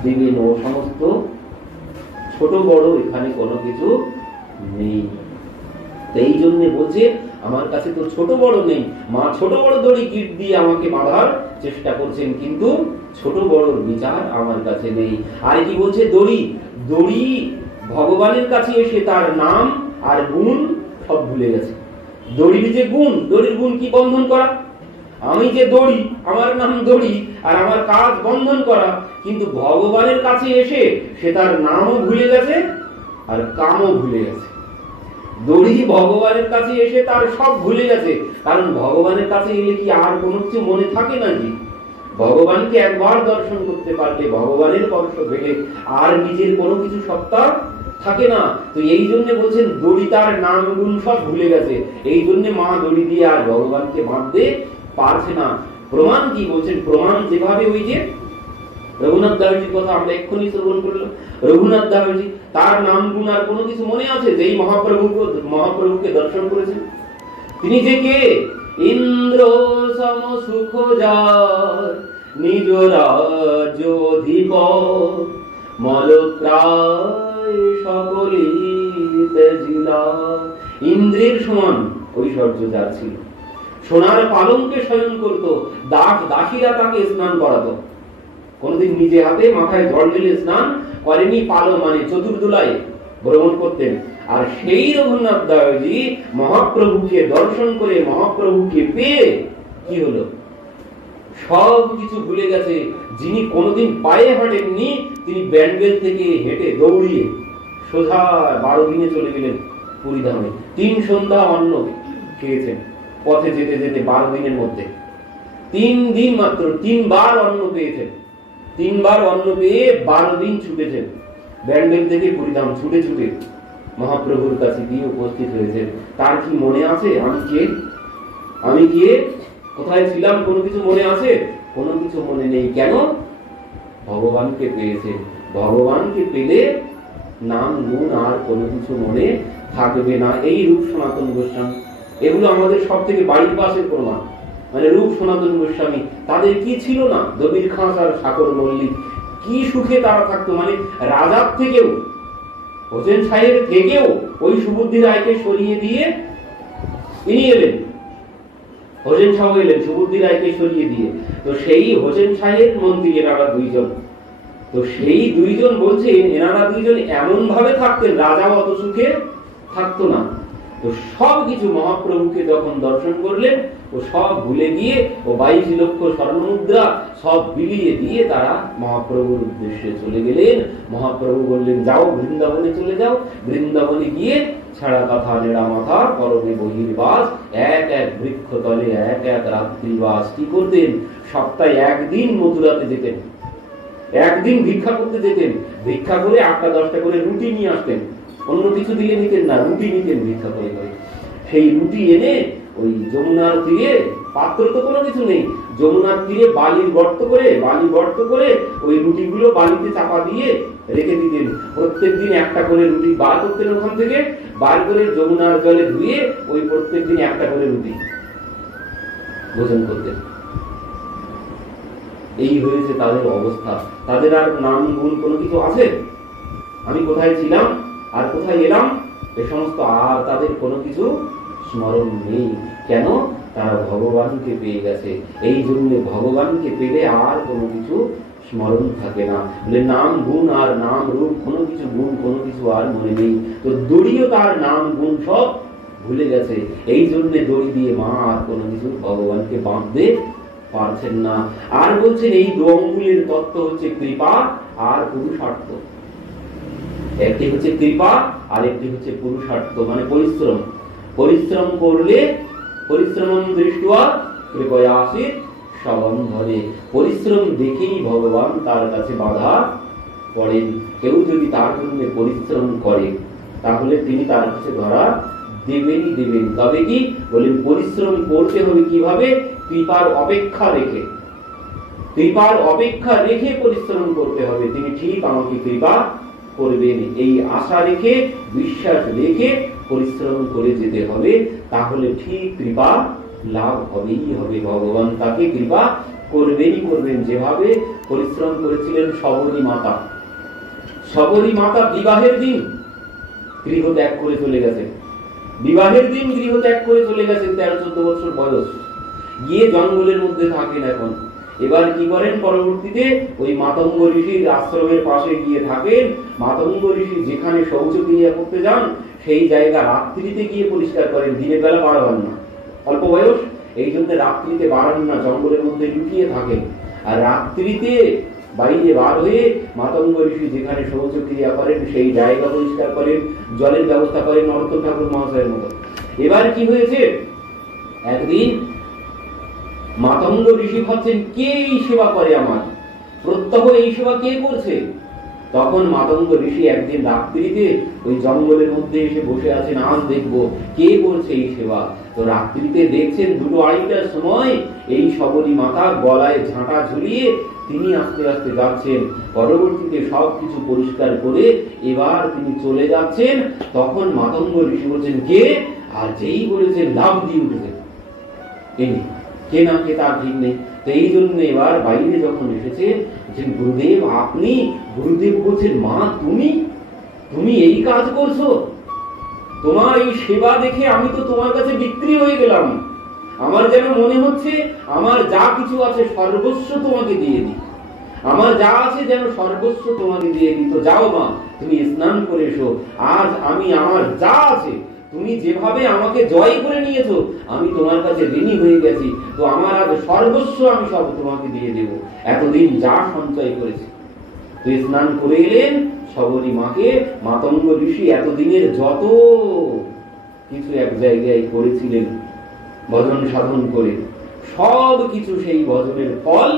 দেবেন। ও সমস্ত ছোট বড় এখানে কোনো কিছু নেই। এই জন্য বলছে আমার কাছে তো ছোট বড় নেই, মা ছোট বড় দড়ি গিট দিয়ে আমাকে বাঁধার চেষ্টা করছেন, কিন্তু ছোট বড়র বিচার আমার কাছে নেই। আর কি বলছে, দড়ি ভগবানের কাছে এসে তার নাম আর গুণ সব ভুলে গেছে। দড়ির যে গুণ, দড়ির গুণ কি? বন্ধন করা। আমি যে দড়ি, আমার নাম দড়ি, আর আমার কাজ বন্ধন করা। কিন্তু ভগবানের কাছে এসে সে তার নামও ভুলে গেছে আর কামও ভুলে গেছে। দড়ি ভগবানের কাছে এসে তার সব ভুলে গেছে, কারণ ভগবানের কাছে এলে কি আর কোনো কিছু মনে থাকে নাকি? ভগবানকে একবার দর্শন করতে পারলে, ভগবানের স্পর্শ পেলে আর নিজের কোনো কিছু সত্তা থাকে না। তো এই জন্য বলছেন দড়ি তার নাম গুণ সব ভুলে গেছে। এই জন্য মা দড়ি দিয়ে আর ভগবানকে বাঁধতে পারছে না। প্রমাণ কি? বলছেন প্রমাণ যেভাবে ওই যে রঘুনাথ দাসজির কথা আমরা এক্ষুনি শ্রবণ করলাম। রঘুনাথ দাসজি তার নাম গুণ আর কোনো কিছু মনে আছে? যেই মহাপ্রভুকে দর্শন করেছেন, তিনি যে কে? ইন্দ্র সম সুখ যার নিজ রাজ্য অধিপত, মলত্রায় সকলি তেজিলা। ইন্দ্রের সমান ঐশ্বর্য যার ছিল, সোনার পালঙ্কে শয়ন করত, দাস দাসীরা তাকে স্নান করাতো। কোনদিন নিজে হাতে মাথায় জল ঢেলে স্নান করেনি, পালো মানে চতুর্দোলায় ভ্রমণ করতেন। আর সেই রঘুনাথ দাসজি মহাপ্রভুকে দর্শন করে, মহাপ্রভুকে পেয়ে কি হলো, সব কিছু ভুলে গেছে। যিনি কোনদিন পায়ে হাঁটেননি, তিনি ব্যান্ডেল থেকে হেঁটে দৌড়িয়ে সোজা 12 দিনে চলে গেলেন পুরীধামে। 3 সন্ধ্যা অন্ন খেয়েছেন পথে যেতে যেতে, 12 দিনের মধ্যে 3 দিন মাত্র 3 বার অন্ন পেয়েছেন। 3 বার অন্ন পেয়ে 12 দিন ছুটেছেন ব্যান্ডেল থেকে পুরীধাম, ছুটে ছুটে মহাপ্রভুর কাছে গিয়ে উপস্থিত হয়েছেন। তার কি মনে আছে আমি কে, কোথায় ছিলাম, কোনো কিছু মনে আছে? কোনো কিছু মনে নেই। কেন? ভগবানকে পেয়েছেন। ভগবানকে পেলে নাম গুণ আর কোনো কিছু মনে থাকবে না। এই রূপ সনাতন গোস্বামী, এগুলো আমাদের সব থেকে বাড়ির পাশের প্রমাণ। মানে রূপ সনাতন গোস্বামী, তাদের কি ছিল না? দবির খাঁস আর সাকর মল্লিক, কি সুখে তারা থাকতো। মানে রাজার থেকেও, হোসেন শাহের থেকেও ওই সুবুদ্ধি রায়কে সরিয়ে দিয়ে ইনি এলেন, হোসেন শাহ এলেন সুবুদ্ধি রায়কে সরিয়ে দিয়ে। তো সেই হোসেন শাহের মন্ত্রী এনারা 2 জন। তো সেই 2 জন বলছে এনারা 2 জন এমন ভাবে থাকতেন, রাজাও অত সুখে থাকতো না। তো সব কিছু মহাপ্রভুকে যখন দর্শন করলেন, ও সব ভুলে গিয়ে ও 22 লক্ষ স্বর্ণমুদ্রা সব বিলিয়ে দিয়ে তারা মহাপ্রভুর উদ্দেশ্যে চলে গেলেন। মহাপ্রভু বললেন যাও বৃন্দাবনে চলে যাও। বৃন্দাবনে গিয়ে ছাড়া কথা নেড়া মাথা পরমে বহির্বাস, এক এক বৃক্ষ তলে এক এক রাত্রিবাস। কি করতেন? সপ্তাহে 1 দিন মথুরাতে যেতেন, 1 দিন ভিক্ষা করতে যেতেন। ভিক্ষা করে 8টা 10টা করে রুটি নিয়ে আসতেন, অন্য কিছু দিয়ে নিতেন না, রুটি নিতেন ভিক্ষা করে করে। সেই রুটি এনে ওই যমুনার তীরে, পাত্র তো কোনো কিছু নেই, যমুনার তীরে বালি গর্ত করে ওই রুটিগুলো বালিতে চাপা দিয়ে রেখে দিতেন। প্রত্যেকদিন একটা করে রুটি বার করতেন, ওখান থেকে বার করে যমুনার জলে ধুয়ে ওই প্রত্যেকদিন একটা করে রুটি ভোজন করতেন। এই হয়েছে তাদের অবস্থা। তাদের আর নাম গুণ কোনো কিছু আছে? আমি কোথায় ছিলাম আর কোথায় এলাম, এ সমস্ত আর তাদের কোনো কিছু স্মরণ নেই। কেন? তারা ভগবানকে পেয়ে গেছে। এই জন্য ভগবানকে পেলে আর কোনো কিছু স্মরণ থাকে না। বলে নাম গুণ আর নাম রূপ কোনো কিছু গুণ কোনো কিছু আর মনে নেই। তো দড়িও তার নাম গুণ সব ভুলে গেছে। এই জন্য দড়ি দিয়ে মা আর কোনো কিছু ভগবানকে বাঁধতে পারছেন না। আর বলছেন এই 2 অঙ্গুলের তত্ত্ব হচ্ছে কৃপা আর পুরুষার্থ। একটি হচ্ছে কৃপা আর একটি হচ্ছে পুরুষার্থ, মানে পরিশ্রম। পরিশ্রম করলে পরিশ্রম দৃষ্টিয়া কৃপয়া আসিত সবম ধরে। পরিশ্রম দেখেই ভগবান তার কাছে বাধা পড়েন। কেউ যদি তার জন্য পরিশ্রম করে তাহলে তিনি তার কাছে ধরা দেবেনই দেবেন। তবে কি বলেন? পরিশ্রম করতে হবে কিভাবে? কৃপার অপেক্ষা রেখে, কৃপার অপেক্ষা রেখে পরিশ্রম করতে হবে। তিনি ঠিক আমাকে কৃপা করবেন, এই আশা রেখে, বিশ্বাস রেখে পরিশ্রম করে যেতে হবে। তাহলে ঠিক কৃপা লাভ হবেই হবে। ভগবান তাকে কৃপা করবেনই করবেন। যেভাবে পরিশ্রম করেছিলেন শবরী মাতা। শবরী মাতা বিবাহের দিন গৃহ ত্যাগ করে চলে গেছেন। বিবাহের দিন গৃহ ত্যাগ করে চলে গেছেন, 13-14 বছর বয়স, গিয়ে জঙ্গলের মধ্যে থাকেন। এখন এবার কি করেন? পরবর্তীতে ওই মাতঙ্গ ঋষির আশ্রমের পাশে গিয়ে থাকেন। মাতঙ্গ ঋষি যেখানে শৌচক্রিয়া করতে যান সেই জায়গা রাত্রিতে গিয়ে পরিষ্কার করেন, দিনের বেলা বার হন না, অল্প বয়স, এই জন্য রাত্রিতে বাড়ান না, জঙ্গলের মধ্যে লুকিয়ে থাকেন। আর রাত্রিতে বাইরে বার হয়ে মাতঙ্গ ঋষি যেখানে শৌচক্রিয়া করেন সেই জায়গা পরিষ্কার করেন, জলের ব্যবস্থা করেন নরোত্তম ঠাকুর মহাশয়ের মতো। এবার কি হয়েছে? একদিন মাতঙ্গ ঋষি ভাবছেন কে এই সেবা করে আমার, প্রত্যহ এই সেবা কে করছে? তখন মাতঙ্গ ঋষি একদিন রাত্রিতে ওই জঙ্গলের মধ্যে এসে বসে আছেন, আজ দেখবো কে করছে এই সেবা। তো রাত্রিতে দেখছেন 2-2:30টার সময় এই শবরী মাতা গলায় ঝাঁটা ঝুলিয়ে তিনি আস্তে আস্তে যাচ্ছেন। পরবর্তীতে সবকিছু পরিষ্কার করে এবার তিনি চলে যাচ্ছেন। তখন মাতঙ্গ ঋষি বলছেন কে, আর যেই বলেছেন লাভ দিয়ে উঠেছেন। কে না কে তার ঠিক নেই। তো এই জন্য এবার বাইরে যখন এসেছে যে গুরুদেব আপনি, গুরুদেব বলছেন মা তুমি এই কাজ করছো, তোমার এই সেবা দেখে আমি তো তোমার কাছে বিক্রি হয়ে গেলাম। আমার যেন মনে হচ্ছে আমার যা কিছু আছে সর্বস্ব তোমাকে দিয়ে দিই। আমার যা আছে যেন সর্বস্ব তোমাকে দিয়ে দিত। যাও মা, তুমি স্নান করে এসো। আজ আমি আমার যা আছে, তুমি যেভাবে আমাকে জয় করে নিয়েছো, আমি তোমার কাছে ঋণী হয়ে গেছি। তো আমার আজ সর্বস্ব আমি সব তোমাকে দিয়ে দেব, এতদিন যা সঞ্চয় করেছি। তো স্নান করে এলেন সবরী মাকে। মাতঙ্গ ঋষি এতদিনের যত কিছু এক জায়গায় করেছিলেন ভজন সাধন করে, সব কিছু সেই ভজনের ফল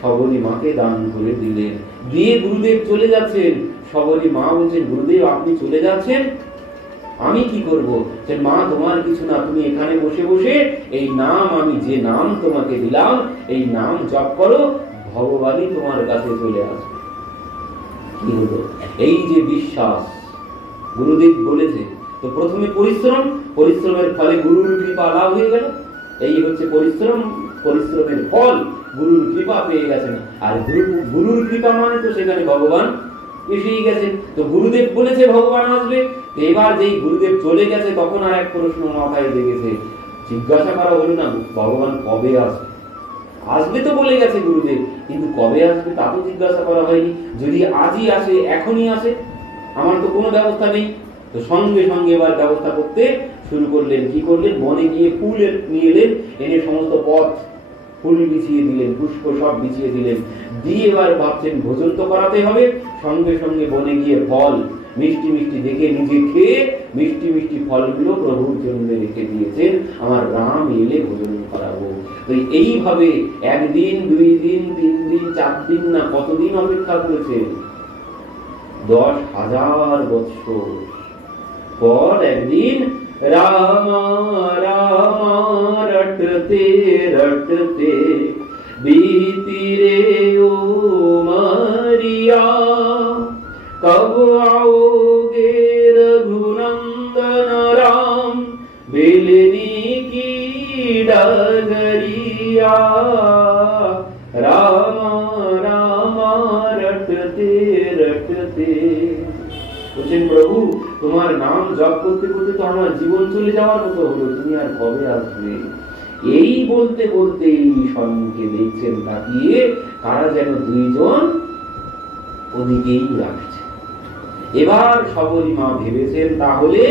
সবরী মাকে দান করে দিলেন। দিয়ে গুরুদেব চলে যাচ্ছেন। সবরী মা বলছেন, গুরুদেব আপনি চলে যাচ্ছেন, আমি কি করব? যে মা তোমার কিছু না, তুমি এখানে বসে বসে এই নাম, আমি যে নাম তোমাকে দিলাম এই নাম জপ করো, ভগবানই তোমার কাছে চলে আসবে। কি হলো? এই যে বিশ্বাস গুরুদেব বলেছে। তো প্রথমে পরিশ্রম, পরিশ্রমের ফলে গুরুর কৃপা লাভ হয়ে গেল। এই হচ্ছে পরিশ্রম, পরিশ্রমের ফল গুরুর কৃপা পেয়ে গেছেন। আর গুরুর কৃপা মানে তো সেখানে ভগবান এসেই গেছেন। তো গুরুদেব বলেছে ভগবান আসবে। এবার যেই গুরুদেব চলে গেছে তখন আর এক প্রশ্ন মাথায় লেগেছে। জিজ্ঞাসা করা হলো না ভগবান কবে আসবে? আসবে তো বলে গেছে গুরুদেব, কিন্তু কবে আসবে তা তো জিজ্ঞাসা করা হয়নি। যদি আজই আসে, এখনই আসে, আমার তো কোনো ব্যবস্থা নেই। তো সঙ্গে সঙ্গে এবার ব্যবস্থা করতে শুরু করলেন। কি করলেন? বনে গিয়ে ফুল নিয়ে এলেন, এনে সমস্ত পথ ফুল বিছিয়ে দিলেন, পুষ্প সব বিছিয়ে দিলেন। দিয়ে এবার ভাবছেন ভোজন তো করাতে হবে। সঙ্গে সঙ্গে বনে গিয়ে ফল মিষ্টি মিষ্টি দেখে নিজে খেয়ে মিষ্টি মিষ্টি ফলগুলো প্রভুর জন্য রেখে দিয়েছেন, আমার রাম এলে ভোজন করাবো। তো এইভাবে একদিন, 2 দিন, 3 দিন, 4 দিন না কতদিন অপেক্ষা করেছে? 10,000 বৎসর পর একদিন রামা রামা রটতে রটতে बीती रे उमरिया, कब आओगे रघुनंदन राम, बेलनी की डगरिया, रामा रामा रटते रटते। বলছেন প্রভু তোমার নাম জপ করতে করতে তো আমার জীবন চলে যাওয়ার মতো হলো, তুমি আর কবে আসবে? এই বলতে বলতে সম্মুখে দেখছেন তাকিয়ে কারা যেন 2 জন ওদিকেই রাখছে। এবার সবরী মা ভেবেছেন তাহলে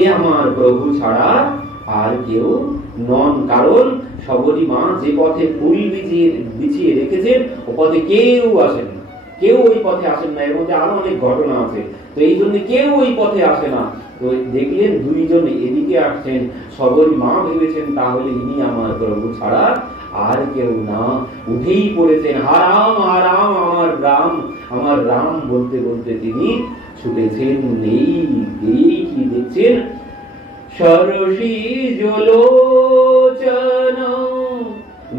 এ আমার প্রভু ছাড়া আর কেউ নন। কারণ সবরী মা যে পথে ফুল বিছিয়ে রেখেছেন ও পথে কেউ আসেন না, কেউ ওই পথে আসেন না। এর মধ্যে আরো অনেক ঘটনা আছে। তো এই জন্য কেউ ওই পথে আসে না। তো দেখলেন 2 জন এদিকে আসছেন। সবরী মা ভেবেছেন তাহলে ইনি আমার প্রভু ছাড়া আর কেউ না। উঠেই পড়েছেন হারাম হারাম আমার রাম, আমার রাম বলতে বলতে তিনি ছুটেছেন। এই কি দেখছেন? সরসী জলোচন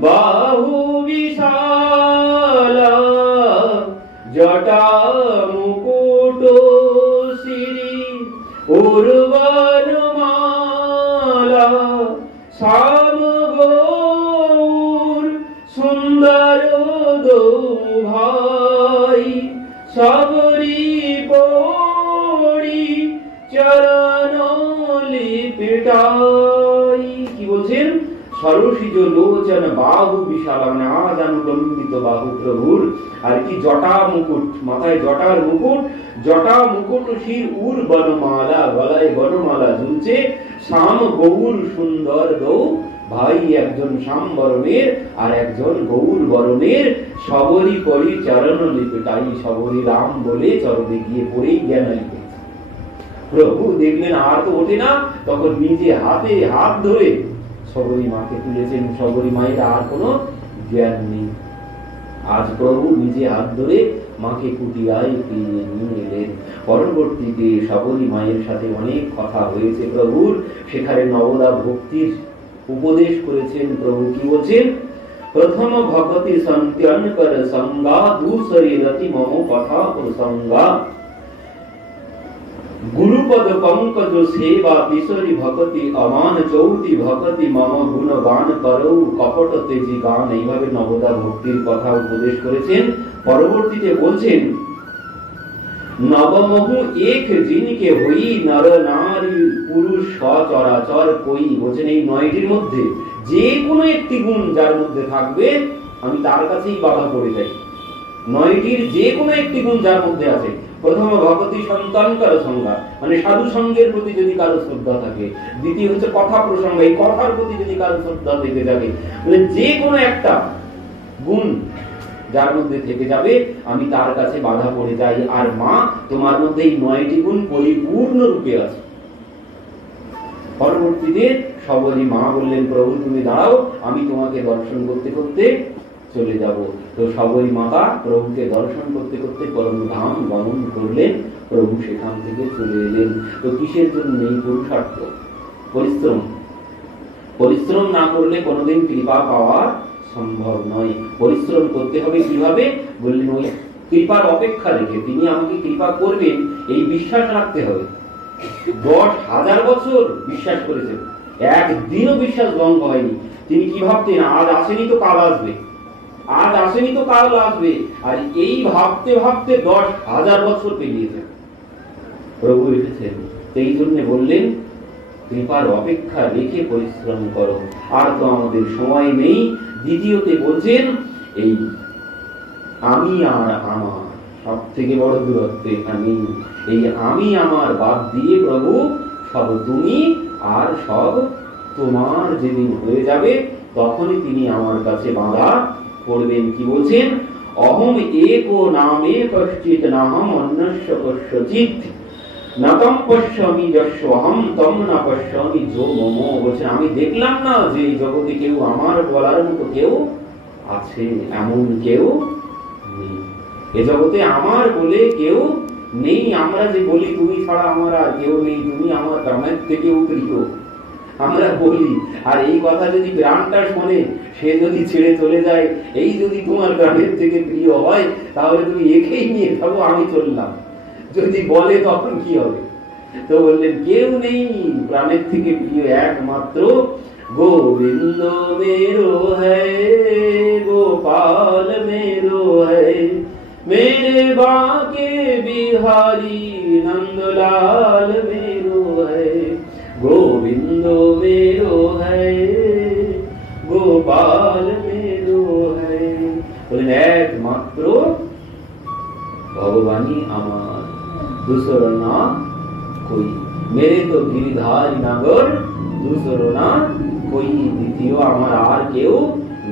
বাহু বিশালা, জটা মুকুট শিরি উর্বর মালা, শ্যাম গৌর সুন্দর দো ভাই, সবরি পড়ি চরণ লিপিটাই। কি বলছেন? সরসিজ লোচন বাহু বিশাল, মানে আজানুলম্বিত বাহু প্রভুর। আর কি জটা মুকুট, মাথায় জটার মুকুট, জটা মুকুট শির উর বনমালা, গলায় বনমালা ঝুলছে। শ্যাম গৌর সুন্দর দৌ ভাই, একজন শ্যাম বরণের আর একজন গৌর বরণের। সবরি পরি চরণ লিপিটাই, সবরি রাম বলে চরণে গিয়ে পড়েই জ্ঞান লিপে। প্রভু দেখলেন আর তো ওঠে না, তখন নিজে হাতে হাত ধরে সবরী মাকে তুলেছেন। সবরী মায়ের আর কোনো জ্ঞান নেই। আজ প্রভু নিজে হাত ধরে মাকে কুটিয়ায় ফিরিয়ে নিয়ে এলেন। পরবর্তীতে সবরী মায়ের সাথে অনেক কথা হয়েছে প্রভুর। সেখানে নবদা ভক্তির উপদেশ করেছেন। প্রভু কি বলছেন? প্রথম ভগতি সন্ত্যন কর সঙ্গা, দুসরি রতি মম কথা প্রসঙ্গা, গুরুপদ পঙ্কজ সেবা তিসরি ভকতি অমান, চৌতি ভকতি মম গুণগান করৌ কপট তেজি গান। এইভাবে নবদা ভক্তির কথা উপদেশ করেছেন। পরবর্তীতে বলছেন নবমহু এক জিনকে হই, নর নারী পুরুষ সচরাচর কই। বলছেন এই 9টির মধ্যে যে কোনো একটি গুণ যার মধ্যে থাকবে আমি তার কাছেই বাধা পড়ে যাই। নয়টির যে কোনো একটি গুণ যার মধ্যে আছে, প্রথম ভগবতী সন্তানকার সংজ্ঞা, মানে সাধু সঙ্গের প্রতি যদি কারো শ্রদ্ধা থাকে, দ্বিতীয় হচ্ছে কথা প্রসঙ্গ, এই কথার প্রতি যদি কারো শ্রদ্ধা থেকে যাবে, মানে যে কোনো একটা গুণ যার মধ্যে থেকে যাবে, আমি তার কাছে বাধা পড়ে যাই। আর মা, তোমার মধ্যে এই 9টি গুণ পরিপূর্ণ রূপে আছে। পরবর্তীতে সবরী মা বললেন, প্রভু তুমি দাঁড়াও, আমি তোমাকে দর্শন করতে করতে চলে যাব। তো সবরী মাতা প্রভুকে দর্শন করতে করতে পরম ধাম গমন করলেন। প্রভু সেখান থেকে চলে এলেন। তো কিসের জন্য? এই পুরুষার্থ, পরিশ্রম। পরিশ্রম না করলে কোনোদিন কৃপা পাওয়া সম্ভব নয়। পরিশ্রম করতে হবে কিভাবে? বললেন, ওই কৃপার অপেক্ষা রেখে তিনি আমাকে কৃপা করবেন এই বিশ্বাস রাখতে হবে। 10,000 বছর বিশ্বাস করেছেন, একদিনও বিশ্বাস ভঙ্গ হয়নি। তিনি কি ভাবতেন? আজ আসেনি তো কাল আসবে, আজ আসেনি তো কাল আসবে। আর এই ভাবতে ভাবতে 10,000 বছর পেরিয়েছেন, প্রভু এসেছেন। এই জন্য বললেন, কৃপার অপেক্ষা রেখে পরিশ্রম করো। আর তো আমাদের সময় নেই। দ্বিতীয়তে বলছেন, এই আমি আর আমার, সব থেকে বড় দূরত্ব এখানে। এই আমি আমার বাদ দিয়ে প্রভু সব তুমি আর সব তোমার যেদিন হয়ে যাবে, তখনই তিনি আমার কাছে বাধা পড়বেন। কি বলছেন? অহম एको नामे कश्चित् नाहम अन्यस्य कस्यचित् নাতম পশ্যমি যস্যহম তম না পশ্যমি যো মম। বলছেন, আমি দেখলাম না যে এই জগতে কেউ আমার বলার মতো কেউ আছে, এমন কেউ নেই। এ জগতে আমার বলে কেউ নেই। আমরা যে বলি তুমি ছাড়া আমার আর কেউ নেই, তুমি আমার প্রাণের থেকেও প্রিয়, আমরা বলি। আর এই কথা যদি প্রাণটা শোনে, সে যদি ছেড়ে চলে যায়, এই যদি তোমার প্রাণের থেকে প্রিয় হয়, তাহলে তুমি একেই নিয়ে থাকো, আমি চললাম। যদি বলে তখন কি হবে? তো বললেন, কেউ নেই প্রাণের থেকে প্রিয়, একমাত্র গোবিন্দ मेरो है, गोपाल मेरो है, मेरे बाके बिहारी नंदलाल मेरो है, गोविंद मेरो है, गोपाल मेरो है। বললেন, একমাত্র ভগবানই আমার, दूसरो ना कोई, मेरे तो गिरिधारी नगर दूसरो ना कोई। দ্বিতীয় আমার আর কেউ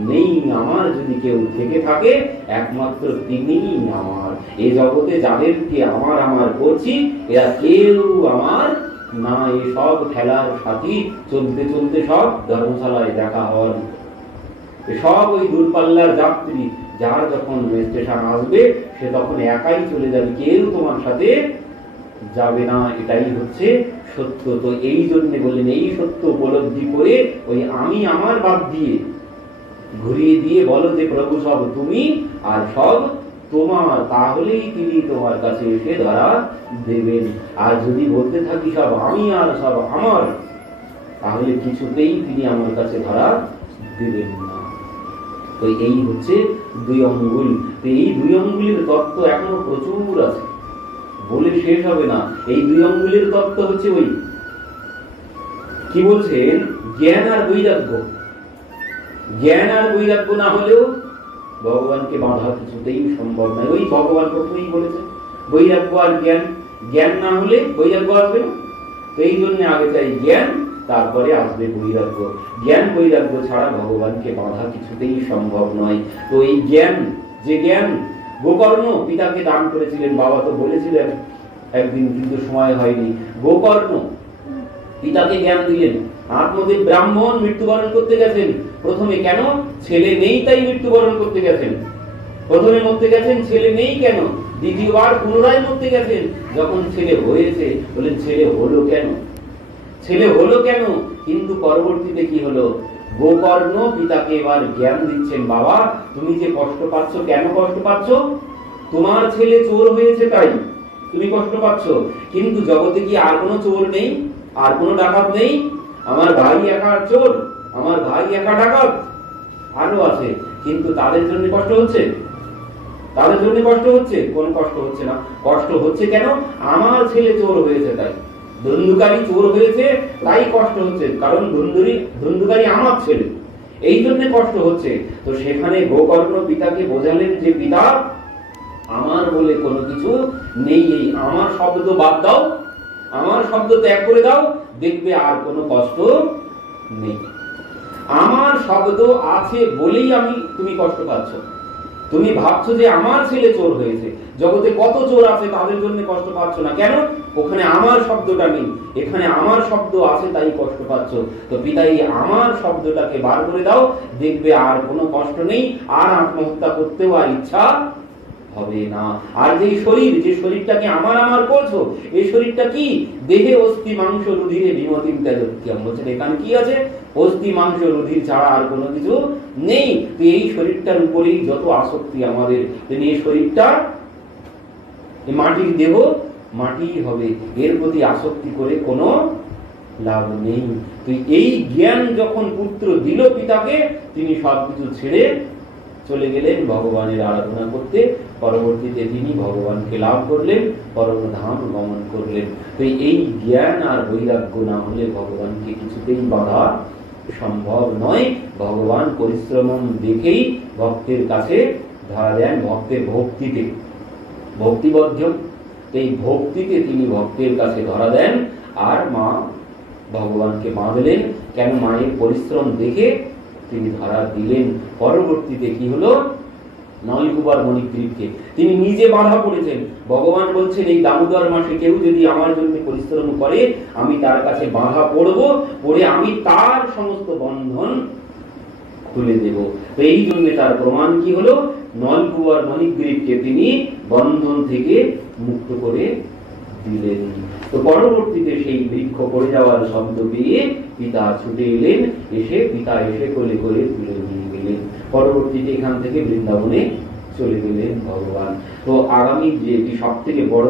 নেই। আমার যদি কেউ থেকে থাকে, একমাত্র তিনিই আমার। এই জগতে যাদেরকে আমার আমার করছি, এরা কেউ আমার না। এই সব খেলার সাথী, চলতে চলতে সব ধর্মশালায় দেখা হওয়ার, সব ওই দূরপাল্লার যাত্রী। যার যখন স্টেশন আসবে, সে তখন একাই চলে যাবে, কেউ তোমার সাথে যাবে না। এটাই হচ্ছে সত্য। তো এই জন্য বললেন, এই সত্য উপলব্ধি করে ওই আমি আমার বাদ দিয়ে ঘুরিয়ে দিয়ে বলো যে প্রভু সব তুমি আর সব তোমার, তাহলেই তিনি তোমার কাছে এসে ধরা দেবেন। আর যদি বলতে থাকি সব আমি আর সব আমার, তাহলে কিছুতেই তিনি আমার কাছে ধরা দেবেন না। তো এই হচ্ছে 2 অঙ্গুল। তো এই 2 অঙ্গুলের তত্ত্ব এখনো প্রচুর আছে, বলে শেষ হবে না। এই 2 অঙ্গুলের তত্ত্ব হচ্ছে ওই কি বলছেন, জ্ঞান আর বৈরাগ্য। জ্ঞান আর বৈরাগ্য না হলেও ভগবানকে বাঁধা কিছুতেই সম্ভব নয়। ওই ভগবান প্রথমেই বলেছেন, বৈরাগ্য আর জ্ঞান। জ্ঞান না হলে বৈরাগ্য আসবে না। তো এই জন্য আগে চাই জ্ঞান, তারপরে আসবে বৈরাগ্য। জ্ঞান বৈরাগ্য ছাড়া ভগবানকে বাঁধা কিছুতেই সম্ভব নয়। তো এই জ্ঞান, যে জ্ঞান গোকর্ণ পিতাকে দান করেছিলেন, বাবা তো বলেছিলেন একদিন, কিন্তু সময় হয়নি। গোকর্ণ পিতাকে জ্ঞান দিলেন। আত্মদেব ব্রাহ্মণ মৃত্যুবরণ করতে গেছেন। প্রথমে কেন? ছেলে নেই তাই মৃত্যুবরণ করতে গেছেন। প্রথমে মরতে গেছেন, ছেলে নেই কেন? দ্বিতীয়বার পুনরায় মরতে গেছেন, যখন ছেলে হয়েছে। বলেন, ছেলে হলো কেন? ছেলে হলো কেন? কিন্তু পরবর্তীতে কি হলো? গোকর্ণ পিতাকে এবার জ্ঞান দিচ্ছেন, বাবা তুমি যে কষ্ট পাচ্ছ, কেন কষ্ট পাচ্ছ? তোমার ছেলে চোর হয়েছে তাই তুমি কষ্ট পাচ্ছ, কিন্তু জগতে কি আর কোনো চোর নেই? আর কোনো ডাকাত নেই? আমার ভাই একা চোর, আমার ভাই একা ডাকাত, আরো আছে, কিন্তু তাদের জন্য কষ্ট হচ্ছে? তাদের জন্য কষ্ট হচ্ছে? কোন কষ্ট হচ্ছে না। কষ্ট হচ্ছে কেন? আমার ছেলে চোর হয়েছে তাই, ধুন্ধুকারী চোর হয়েছে তাই কষ্ট হচ্ছে, কারণ ধুন্ধুকারী আমার ছেলে। এই জন্য কষ্ট হচ্ছে। তো সেখানে গোকর্ণ পিতাকে বোঝালেন যে পিতা, আমার বলে কোনো কিছু নেই, এই আমার শব্দ বাদ দাও, আমার শব্দ ত্যাগ করে দাও, দেখবে আর কোনো কষ্ট নেই। আমার শব্দ আছে বলেই তুমি কষ্ট পাচ্ছ। তুমি ভাবছো যে আমার ছেলে চোর হয়েছে, জগতে কত চোর আছে তাদের জন্য কষ্ট পাচ্ছ না কেন? ওখানে আমার শব্দটা নেই, এখানে আমার শব্দ আছে তাই কষ্ট পাচ্ছ। তো পিতা এই আমার শব্দটাকে বার করে দাও, দেখবে আর কোনো কষ্ট নেই, আর আত্মহত্যা করতেও আর ইচ্ছা হবে না। আর যে শরীরটাকে আমার আমার করছো, এই শরীরটা কি? দেহে অস্থি মাংস রুধিরে বিমতিম তেজোক্তিয়াম। বলছেন এখানে কি আছে? অস্থি মাংস রুধির ছাড়া আর কোনো কিছু নেই। তো এই শরীরটার উপরেই যত আসক্তি আমাদের, এই শরীরটা মাটির দেহ, মাটি হবে, এর প্রতি আসক্তি করে কোনো লাভ নেই। তো এই জ্ঞান যখন পুত্র দিল পিতাকে, তিনি সবকিছু ছেড়ে চলে গেলেন ভগবানের আরাধনা করতে। পরবর্তীতে তিনি ভগবানকে লাভ করলেন, পরম ধাম গমন করলেন। তো এই জ্ঞান আর বৈরাগ্য না হলে ভগবানকে কিছুতেই বাধা সম্ভব নয়। ভগবান পরিশ্রম দেখেই ভক্তের কাছে ধরা দেন, ভক্তের ভক্তিতে, ভক্তিবদ্ধ এই ভক্তিতে তিনি ভক্তের কাছে ধরা দেন। আর মা ভগবানকে বাঁধলেন, কেন? মায়ের পরিশ্রম দেখে তিনি ধরা দিলেন। পরবর্তীতে কি হলো? নলকুবার মণিগ্রীবকে তিনি নিজে বাধা পড়েছেন। ভগবান বলছেন এই দামোদর মাসে কেউ যদি আমার জন্য পরিশ্রম করে, আমি তার কাছে বাধা পড়বো, পড়ে আমি তার সমস্ত বন্ধন খুলে দেব। তো এই জন্য তার প্রমাণ কি হলো? নলকুবার মণিগ্রীবকে তিনি বন্ধন থেকে মুক্ত করে দিলেন। তো পরবর্তীতে সেই বৃক্ষ পড়ে যাওয়ার শব্দ পেয়ে পিতা ছুটে এলেন, পিতা এসে কোলে করে তুলে নিয়ে গেলেন। পরবর্তীতে এখান থেকে বৃন্দাবনে চলে গেলেন ভগবান। তো আগামী যে সব থেকে বড়